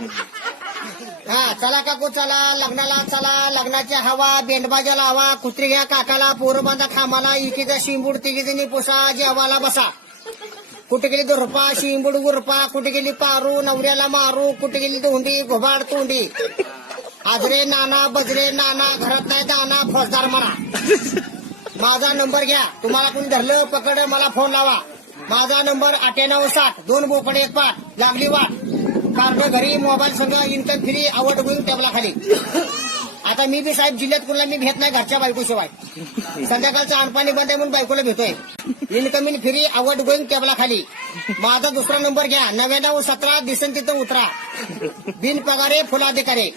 हा चला काकू चला लग्नाला चला लग्नाची हवा बेंडबाजाला हवा कुत्री घ्या काकाला पोरं बांधा खामाला इकीचा शिंबूड तिघीजणी पोसा जेवाला बसा कुठे गेली दुरपा शिंबूड गुरपा कुठे गेली पारू नवऱ्याला मारू कुठे गेली तोंडी घोबाड तोंडी आजरे नाना बजरे नाना घरात नाही दाना फौजदार म्हणा माझा नंबर घ्या तुम्हाला कोणी धरलं पकड मला फोन लावा माझा नंबर 9860 2 बोकडे 1 पाठ लागली वाट कार्ड घरी मोबाईल संघ इन्कम फ्री आवड होईल टेबला खाली आता मी बी साहेब जिल्ह्यात कुणाला मी भेट नाही घरच्या बायकोशिवाय संध्याकाळचं आणपाणी बंद आहे म्हणून बायकोला भेटोय इन्कमिंग फ्री आवड गोईंग टेबला खाली माझा दुसरा नंबर घ्या 9917 दिसन तिथं उतरा बिन पगारे फुलाधिकारी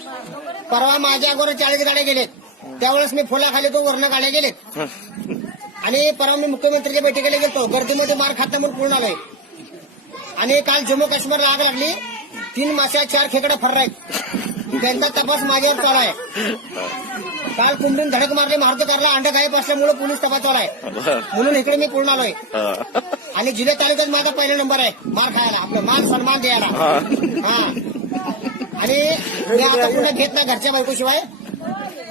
परवा माझ्या अगोदर 40 गाड्या गेलेत त्यावेळेस मी फुलाखाली तो वर्ण गाड्या गेलेत आणि परवा मी मुख्यमंत्र्यांच्या बैठकीला गेलो गर्दीमध्ये मार खात म्हणून पूर्ण आलोय आणि काल जम्मू काश्मीरला आग लागली 3 माश्या 4 खेकडे फर्र आहेत त्यांचा तपास माझ्यावर चालू आहे काल कुंभीन धडक मारले मारुतीकारला अंड गायब असल्यामुळे पोलीस तपास चालू आहे म्हणून इकडे मी पूर्ण आलोय आणि जिल्हा तालुक्यात माझा पहिला नंबर आहे मार खायला आपलं मान सन्मान द्यायला हा आणि मी आता पुन्हा घेत नाही घरच्या बायकोशिवाय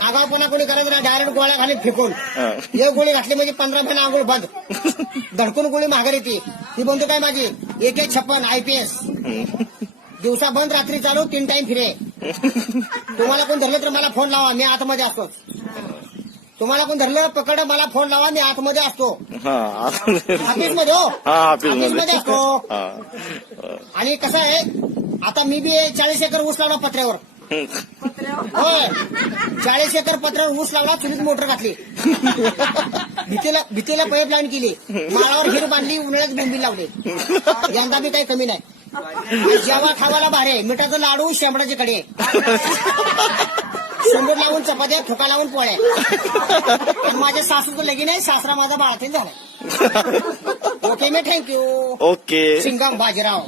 आगावपणा कोणी करायचं नाही डायरेक्ट गोळ्या खाली फेकून एक गोळी घातली म्हणजे 15 महिने आंघोळ बंद धडकून गोळी माघार येते ती म्हणतो काय माझी 156 IPS दिवसा बंद रात्री चालू 3 टाइम फिरे तुम्हाला कोण धरलं तर मला फोन लावा मी आतमध्ये असतो तुम्हाला कोण धरलं पकड मला फोन लावा मी आतमध्ये असतो ऑफिसमध्ये हो ऑफिसमध्ये असतो आणि कसं आहे आता मी बी 40 एकर ऊस लावला पत्र्यावर होय 40 एकर पत्र्यावर ऊस लावला चुलीत मोटर घातली भीतीला पाईप लाईन केली माळावर हिर बांधली उन्हाळ्यात बोंबील लावले यंदा बी काही कमी नाही जेव्हा खावाला भारे मिठाचं लाडू शेंबडाची कडे शेंबूड लावून चपात्या ठोका लावून पोळ्या माझ्या सासूचं लगीन आहे सासरा माझा बाळातील झाला ओके मी थँक्यू ओके सिंगाम बाजीराव